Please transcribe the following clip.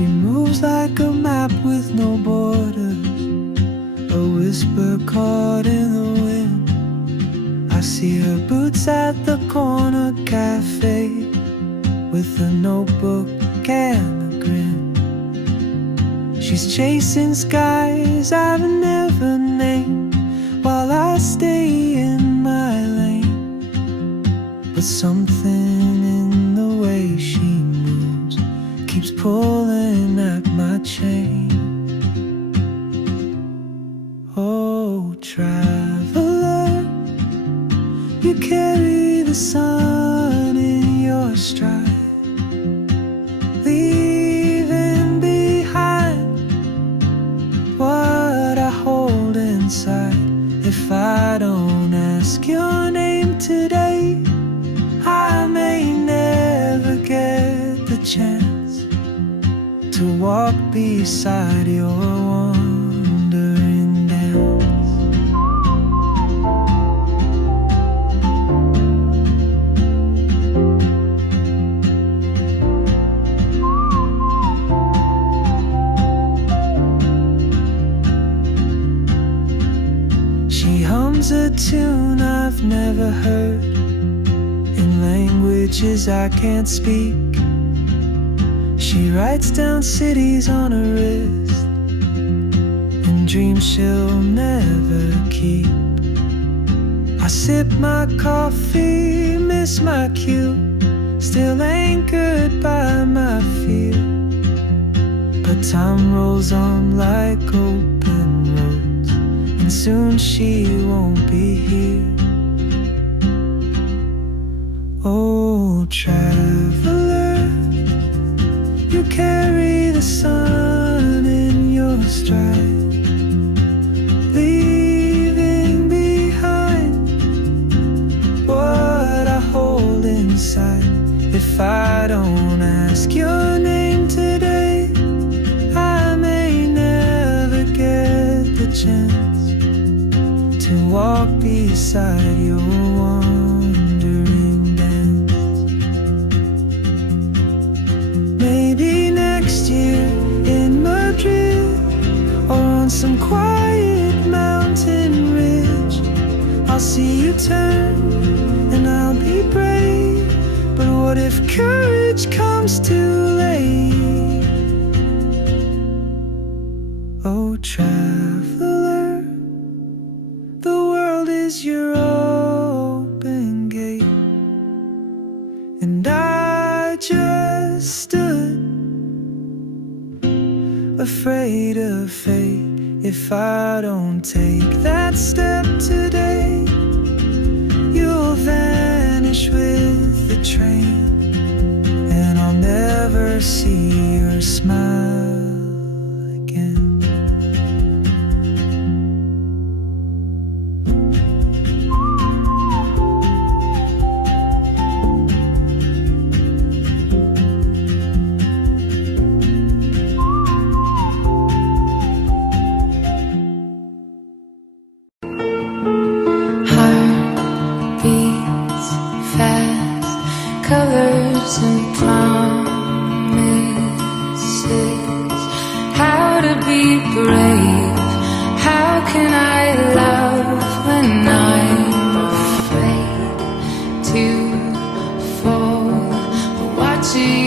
She moves like a map with no borders, a whisper caught in the wind. I see her boots at the corner cafe, with a notebook and a grin. She's chasing skies I've never named, while I stay in my lane. But something in the way she moves keeps pulling at my chain. Oh, traveler, you carry the sun in your stride, leaving behind what I hold inside. If I don't ask your name today, I may never get the chance to walk beside your wandering dance. She hums a tune I've never heard, in languages I can't speak. She writes down cities on her wrist, and dreams she'll never keep. I sip my coffee, miss my cue, still anchored by my fear. But time rolls on like open roads, and soon she won't be here. Oh, traveler, you carry the sun in your stride, leaving behind what I hold inside. If I don't ask your name today, I may never get the chance to walk beside your wandering dance. Maybe next year in Madrid, or on some quiet mountain ridge, I'll see you turn and I'll be brave. But what if courage comes too late? Oh, traveler, the world is your open gate, and I just stood afraid of fate. If I don't take that step today, you'll vanish with the train, and I'll never see your smile again. Colors and promises, how to be brave, how can I love when I'm afraid to fall, but watching